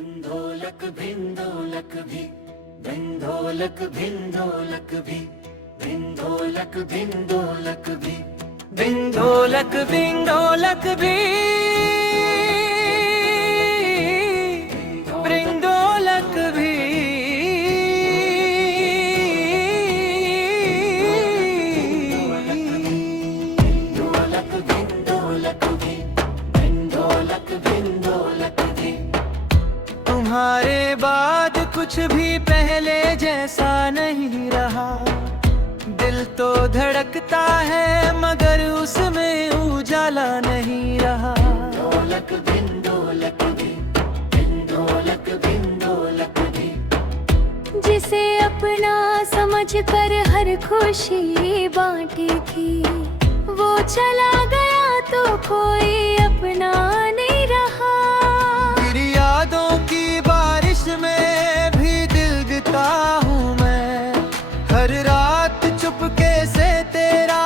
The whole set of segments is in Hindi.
भिंदोलक भिंदोलक भी, भिंदोलक भिंदोलक भी, भिंदोलक भिंदोलक भी, भिंदोलक भिंदोलक भी, भिंदोलक भी, भिंदोलक भिंदोलक भी, भिंदोलक भिंदोलक भी। तुम्हारे बाद कुछ भी पहले जैसा नहीं रहा। दिल तो धड़कता है मगर उसमें उजाला नहीं रहा। ढोलक भिंदोलक भी, भिंदोलक भिंदोलक भी। जिसे अपना समझकर हर खुशी बांटी थी, वो चला गया तो कोई अपना नहीं रहा। तेरी यादों की बारिश में भी दिल गिता हूँ मैं। हर रात चुपके से तेरा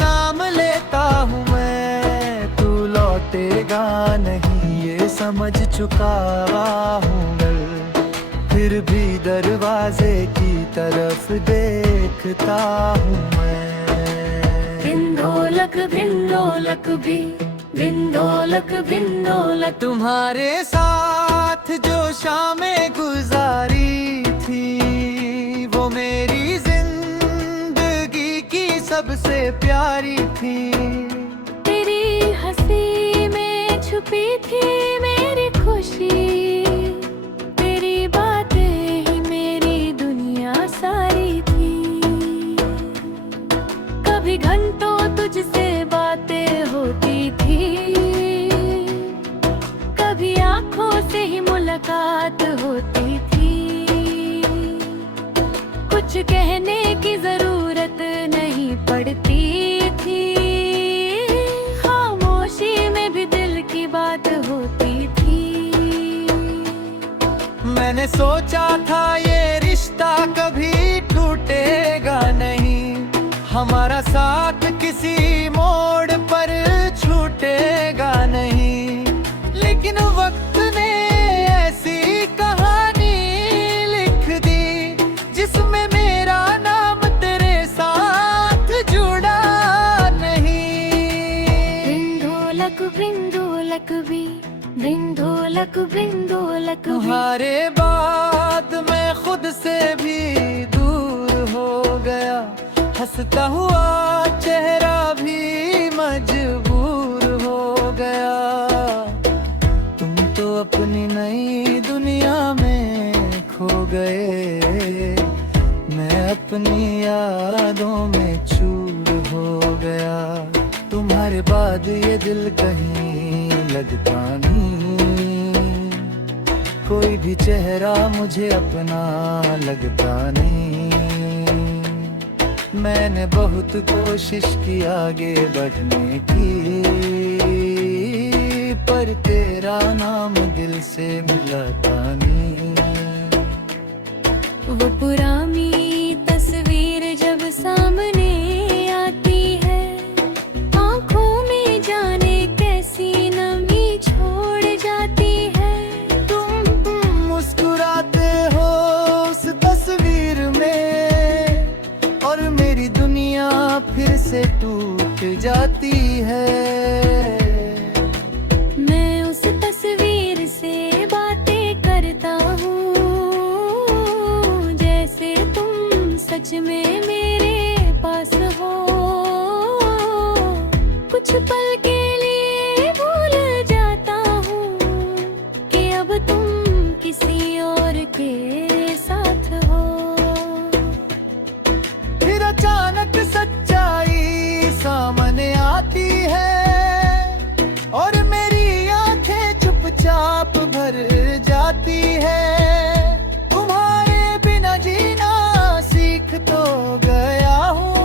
नाम लेता हूँ मैं। तू लौटेगा नहीं ये समझ चुका हूँ मैं। फिर भी दरवाजे की तरफ देखता हूँ मैं। भिंदोलक भिंदोलक भी, भिंदोलक भिंदोलक। तुम्हारे साथ जो शामें गुजारी थी, वो मेरी जिंदगी की सबसे प्यारी थी। तेरी हंसी में छुपी थी मेरी खुशी। तेरी बातें ही मेरी दुनिया सारी थी। कभी घंटों तुझसे बातें होती थी, कभी आंखों से ही मुलाकात होती थी। कुछ कहने की जरूरत नहीं पड़ती थी। खामोशी में भी दिल की बात होती थी। मैंने सोचा था ये रिश्ता कभी टूटेगा नहीं। हमारा साथ किसी मोड़ पर छूटेगा नहीं। लेकिन वक्त ने ऐसी कहानी लिख दी, जिसमें मेरा नाम तेरे साथ जुड़ा नहीं। भिंदोलक भिंदोलक भी, भिंदोलक भिंदोलक भी। तुम्हारे बाद मैं खुद से भी दूर हो गया। हंसता हुआ चेहरा भी मजबूर हो गया। तुम तो अपनी नई दुनिया में खो गए। मैं अपनी यादों में चूर हो गया। तुम्हारे बाद ये दिल कहीं लगता नहीं। कोई भी चेहरा मुझे अपना लगता नहीं। मैंने बहुत कोशिश की आगे बढ़ने की, पर तेरा नाम दिल से मिलता नहीं। वो पुरानी तस्वीर जब सामने आती है, आंखों में जाने कैसी नमी छोड़ जाती है। तुम मुस्कुराते हो उस तस्वीर में, और मेरी दुनिया फिर से टूट जाती है। मैं उस तस्वीर से बातें करता हूँ, जैसे तुम सच में मेरे पास हो। कुछ पल के लिए भूल जाता हूँ कि अब तुम किसी और के साथ हो। फिर अचानक सच्चाई सामने आती है, और मेरी आंखें चुपचाप भर जाती है। तुम्हारे बिना जीना सीख तो गया हूँ,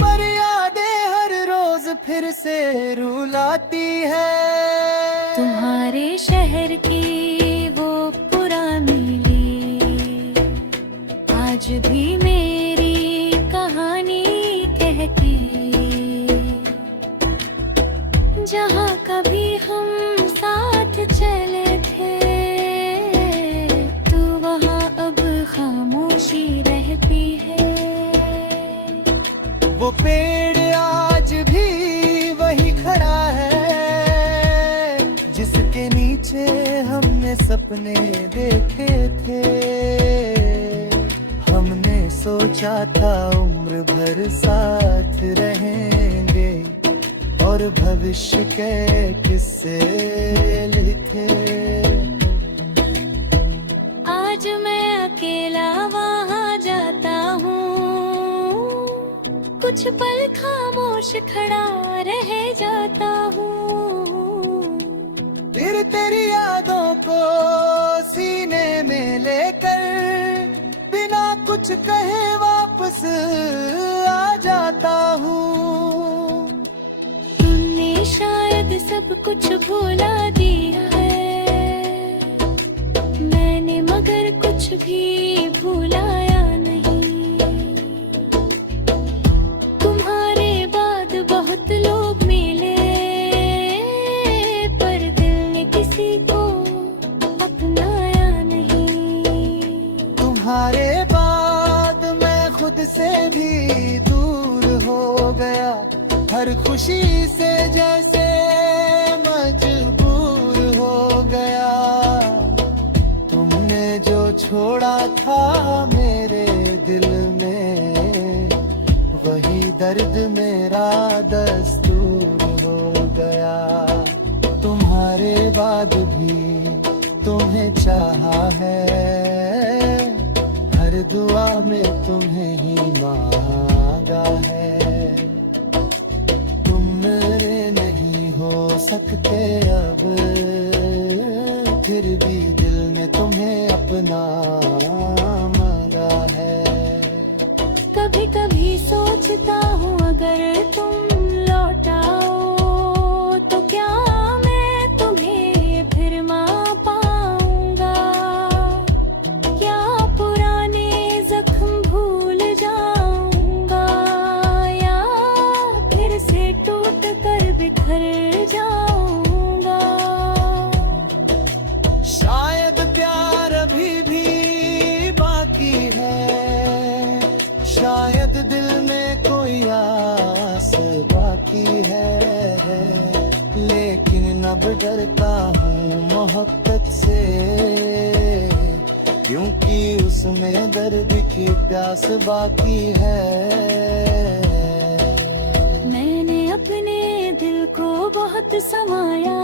पर यादें हर रोज फिर से रुलाती है। तुम्हारे शहर की वो पुरानी ली आज भी मेरी कहानी कहती। जहाँ कभी हम साथ चले थे, के नीचे हमने सपने देखे थे, हमने सोचा था उम्र भर साथ रहेंगे और भविष्य के किस्से लिखे। आज मैं अकेला वहाँ जाता हूँ, कुछ पल खामोश खड़ा रह जाता हूँ। फिर तेरी यादों को सीने में लेकर बिना कुछ कहे वापस आ जाता हूँ। तुमने शायद सब कुछ भुला दिया है, मैंने मगर कुछ भी भुलाया नहीं। तुम्हारे बाद बहुत लोग मिले, पर दिल ने किसी को अपनाया नहीं। तुम्हारे बाद मैं खुद से भी दूर हो गया, हर खुशी से जैसे मजबूर हो गया। तुमने जो छोड़ा था मेरे दिल में, वही दर्द मेरा दस्तूर हो गया। तुम्हारे बाद भी तुम्हें चाहा है, हर दुआ में तुम्हें ही मांगा है। तुम मेरे नहीं हो सकते अब, फिर भी दिल में तुम्हें अपना मांगा है। कभी कभी सोचता हूँ अगर तुम लौट आओ तो क्या मैं तुम्हें फिर मा पाऊंगा, क्या पुराने जख्म भूल जाऊंगा, या फिर से टूट कर बिखर जाऊंगा। शायद प्यार अभी भी बाकी है, शायद दिल में कोई आस बाकी है, लेकिन अब डरता हूँ मोहब्बत से, क्योंकि उसमें दर्द की प्यास बाकी है। मैंने अपने दिल को बहुत समाया,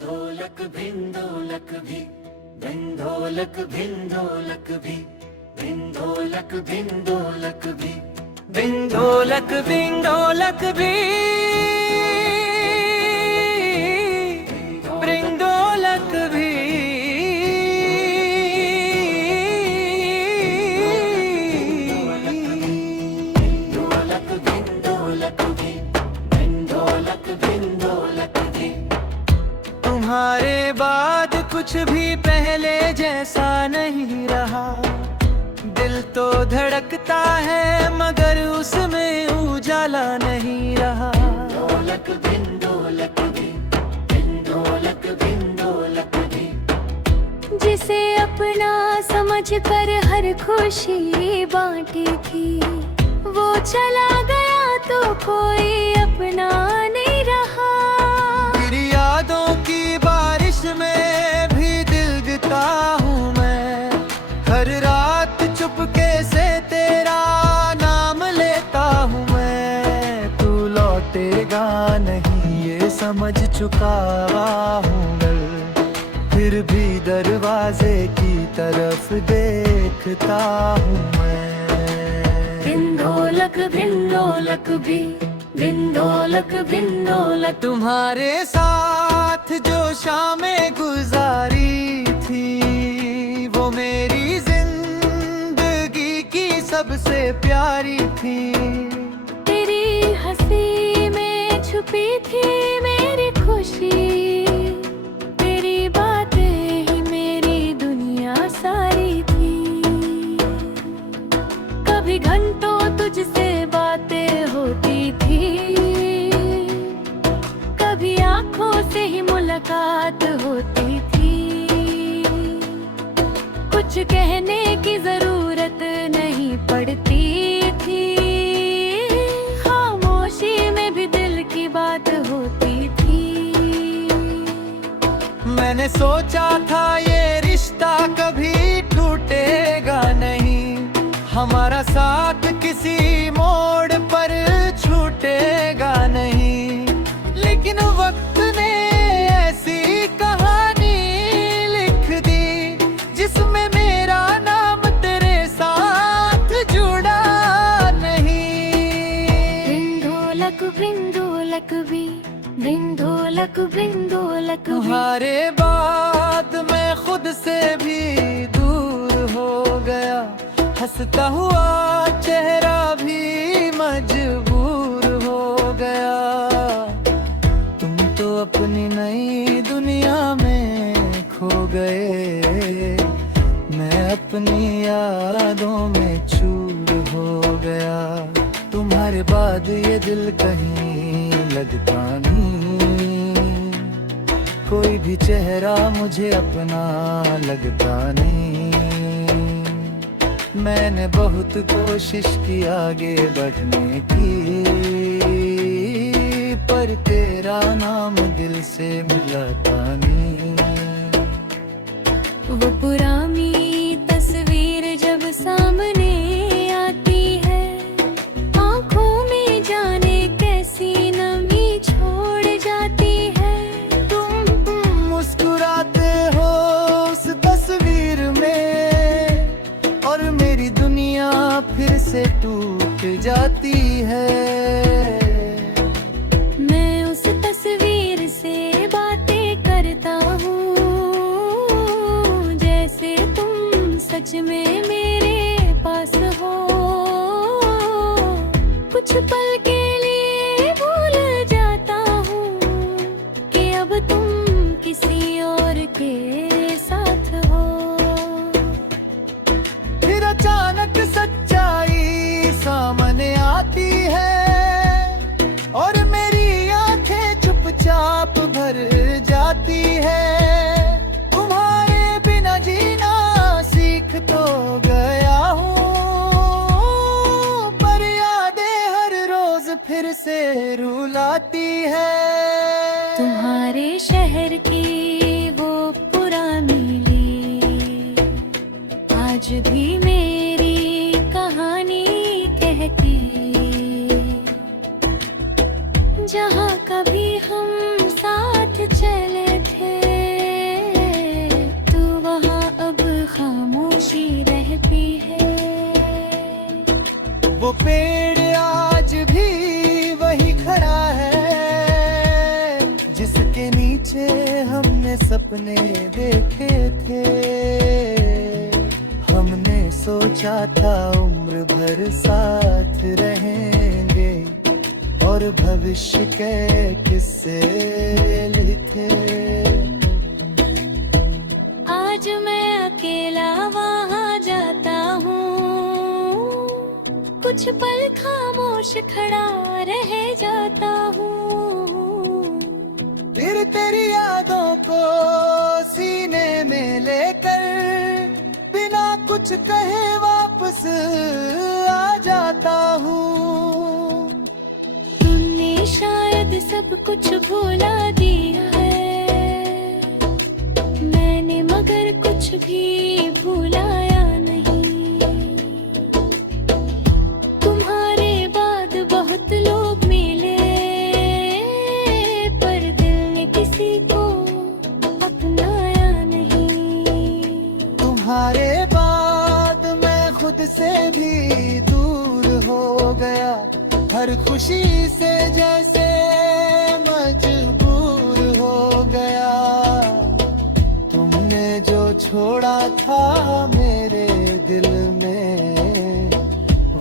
ढोलक भिंडोलक भी, भिंडोलक भिंडोलक भी, भिंडोलक भिंडोलक भी, भिंडोलक भिंडोलक भी, भिंडोलक भी। ढोलक भिंडोलक भी, भिंडोलक भिंडोलक भी। तुम्हारे बाद कुछ भी पहले जैसा नहीं रहा, दिल तो धड़कता है मगर उसमें उजाला नहीं रहा। ढोलक भिंडोलक भी, भिंडोलक भिंडोलक भी। जिसे अपना समझ कर हर खुशी बांटी थी, वो चला गया तो कोई अपना नहीं रहा। तेरी यादों की बारिश में भी दिल गता हूँ मैं, हर रात चुपके से तेरा नाम लेता हूँ मैं। तू लौटेगा नहीं ये समझ चुका हूँ मैं, फिर भी दरवाजे की तरफ देखता हूँ मैं। भिंडोलक भिंडोलक भी, भिंडोलक भिंडोलक। तुम्हारे साथ जो शामें गुजारी थी, वो मेरी जिंदगी की सबसे प्यारी थी। तेरी हंसी में छुपी थी मेरी खुशी, तेरी बातें ही मेरी दुनिया सारी थी। कभी घंटों तुझसे बातें होती थी, कभी आंखों से ही मुलाकात होती थी। कुछ कहने की जरूरत नहीं पड़ती थी, खामोशी में भी दिल की बात होती थी। मैंने सोचा था ये रिश्ता कभी टूटेगा नहीं, हमारा साथ किसी मोड़ पर छूटेगा नहीं। लेकिन वक्त ने ऐसी कहानी लिख दी जिसमें मेरा नाम तेरे साथ जुड़ा नहीं। बृंदोलक बृंदोलक भी, बृंदोलक बृंदोलक भी। तुम्हारे बाद मैं खुद से भी दूर हो गया, हंसता हुआ चेहरा भी मजबूर हो गया। तुम तो अपनी नई दुनिया में खो गए, मैं अपनी यादों में चूर हो गया। तुम्हारे बाद ये दिल कहीं लगता नहीं, कोई भी चेहरा मुझे अपना लगता नहीं। मैंने बहुत कोशिश की आगे बढ़ने की, पर तेरा नाम दिल से मिलता नहीं। वो पुरानी तस्वीर जब सामने आती है, आंखों में जाने कैसी नमी छोड़ जाती है। तुम मुस्कुराते हो उस तस्वीर में, और मेरी दुनिया फिर से टूट जाती है। मैं उस तस्वीर से बातें करता हूँ, जैसे तुम सच में मेरे पास हो। कुछ पल के लिए भूल जाता हूँ कि अब तुम किसी और के साथ हो। फिर अचानक सच्चाई सामने आती है, और मेरी आंखें चुपचाप भर जाती है। तुम्हारे बिना जीना सीख तो गया हूँ, पर यादें हर रोज फिर से रुलाती है। तुम्हारे शहर की वो पुरानी ली आज भी मेरी कहानी कहती। जहाँ कभी हम साथ चले थे, तू वहाँ अब खामोशी रहती है। वो पेड़ आज भी वही खड़ा है, जिसके नीचे हमने सपने देखे थे। हमने सोचा था उम्र भर साथ रहेंगे, और भविष्य के किस्से लिखे। आज मैं अकेला वहाँ जाता हूँ, कुछ पल खामोश खड़ा रह जाता हूँ। फिर तेरी यादों को सीने में लेकर, बिना कुछ कहे वापस आ जाता हूँ। तुमने शायद सब कुछ भुला दिया है, मैंने मगर कुछ भी भुलाया नहीं। तुम्हारे बाद बहुत लोग मिले, पर दिल ने किसी को अपनाया नहीं। तुम्हारे बाद मैं खुद से भी दूर हो गया, हर खुशी से जैसे मजबूर हो गया। तुमने जो छोड़ा था मेरे दिल में,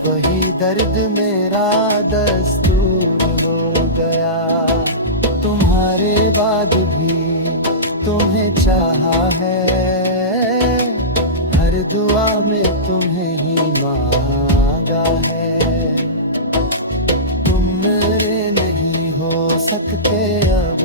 वही दर्द मेरा दस्तूर हो गया। तुम्हारे बाद भी तुम्हें चाहा है, हर दुआ में तुम्हें ही मांगा है। तुम मेरे नहीं हो सकते अब,